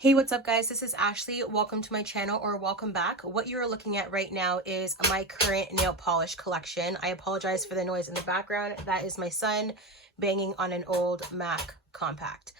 Hey, what's up guys? This is Ashley. Welcome to my channel, or welcome back. What you're looking at right now is my current nail polish collection. I apologize for the noise in the background. That is my son banging on an old Mac compact.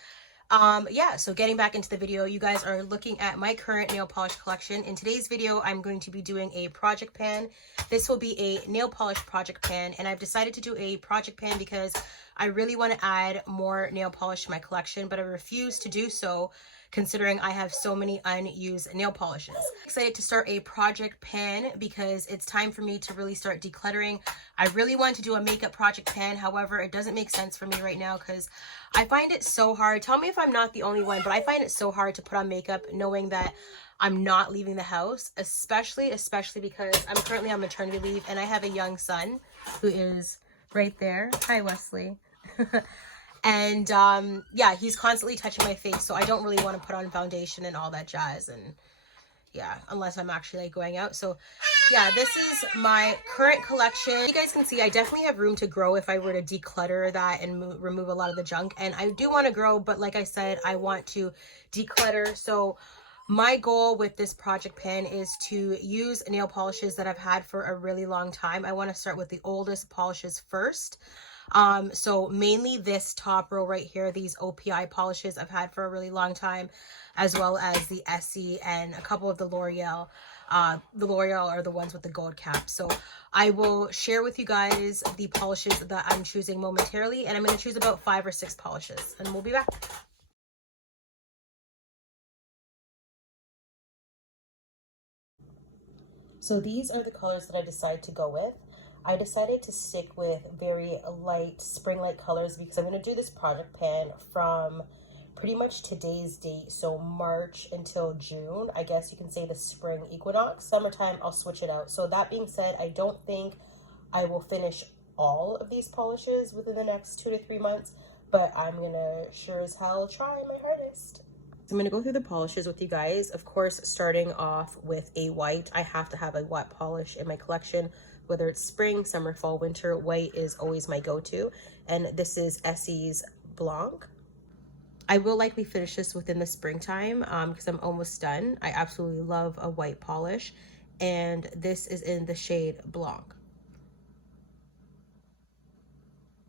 Yeah, so getting back into the video, you guys are looking at my current nail polish collection. In today's video, I'm going to be doing a project pan. This will be a nail polish project pan, and I've decided to do a project pan because I really want to add more nail polish to my collection, but I refuse to do so considering I have so many unused nail polishes. I'm excited to start a project pan because it's time for me to really start decluttering. I really want to do a makeup project pan. However, it doesn't make sense for me right now because I find it so hard. Tell me if I'm not the only one, but I find it so hard to put on makeup knowing that I'm not leaving the house, especially because I'm currently on maternity leave and I have a young son who is right there. Hi, Wesley. And yeah, he's constantly touching my face, so I don't really want to put on foundation and all that jazz, and yeah, unless I'm actually like going out. So yeah, this is my current collection. You guys can see I definitely have room to grow if I were to declutter that and remove a lot of the junk, and I do want to grow, but like I said, I want to declutter. So my goal with this project pan is to use nail polishes that I've had for a really long time. I want to start with the oldest polishes first. So mainly this top row right here, these OPI polishes I've had for a really long time, as well as the Essie and a couple of the L'Oreal. The L'Oreal are the ones with the gold cap. So I will share with you guys the polishes that I'm choosing momentarily, and I'm going to choose about 5 or 6 polishes, and we'll be back. So these are the colors that I decided to go with. I decided to stick with very light spring-like colors because I'm going to do this project pan from pretty much today's date, so March until June. I guess you can say the spring equinox. Summertime, I'll switch it out. So that being said, I don't think I will finish all of these polishes within the next 2 to 3 months, but I'm going to sure as hell try my hardest. I'm going to go through the polishes with you guys. Of course, starting off with a white. I have to have a white polish in my collection. Whether it's spring, summer, fall, winter, white is always my go-to. And this is Essie's Blanc. I will likely finish this within the springtime because I'm almost done. I absolutely love a white polish. And this is in the shade Blanc.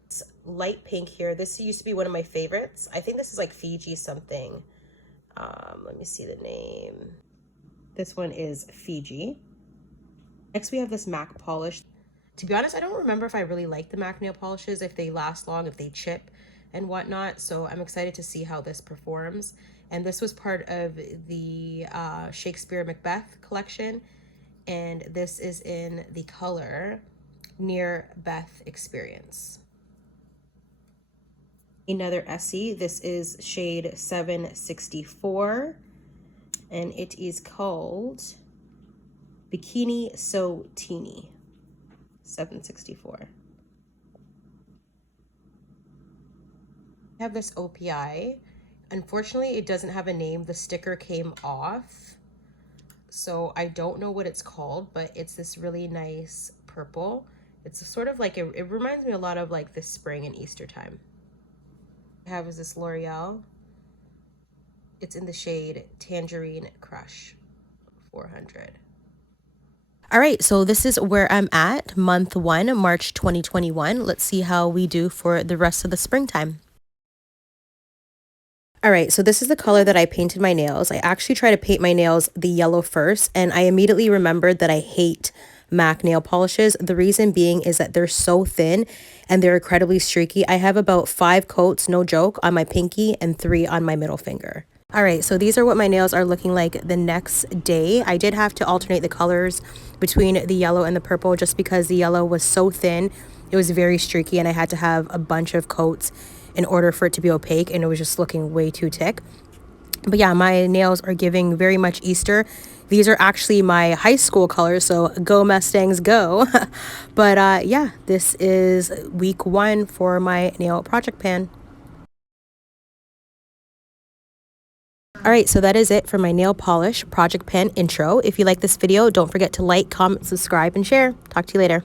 It's light pink here. This used to be one of my favorites. I think this is like Fiji something. Let me see the name. This one is Fiji. Next, we have this MAC polish. To be honest, I don't remember if I really like the MAC nail polishes, if they last long, if they chip and whatnot. So I'm excited to see how this performs. And this was part of the Shakespeare Macbeth collection. And this is in the color Near Beth Experience. Another Essie. This is shade 764. And it is called Bikini So Teeny, 764. I have this OPI. Unfortunately, it doesn't have a name. The sticker came off, so I don't know what it's called, but it's this really nice purple. It's sort of like, it reminds me a lot of like the spring and Easter time. I have is this L'Oreal. It's in the shade Tangerine Crush, 400. All right, so this is where I'm at, month 1, March 2021. Let's see how we do for the rest of the springtime. All right, so this is the color that I painted my nails. I actually try to paint my nails the yellow first, and I immediately remembered that I hate MAC nail polishes. The reason being is that they're so thin and they're incredibly streaky. I have about 5 coats, no joke, on my pinky and 3 on my middle finger. All right, so these are what my nails are looking like the next day. I did have to alternate the colors between the yellow and the purple just because the yellow was so thin. It was very streaky and I had to have a bunch of coats in order for it to be opaque, and it was just looking way too thick. But yeah, my nails are giving very much Easter. These are actually my high school colors, so go Mustangs go. But yeah, this is week 1 for my nail project pan. All right, so that is it for my nail polish project pan intro. If you like this video, don't forget to like, comment, subscribe, and share. Talk to you later.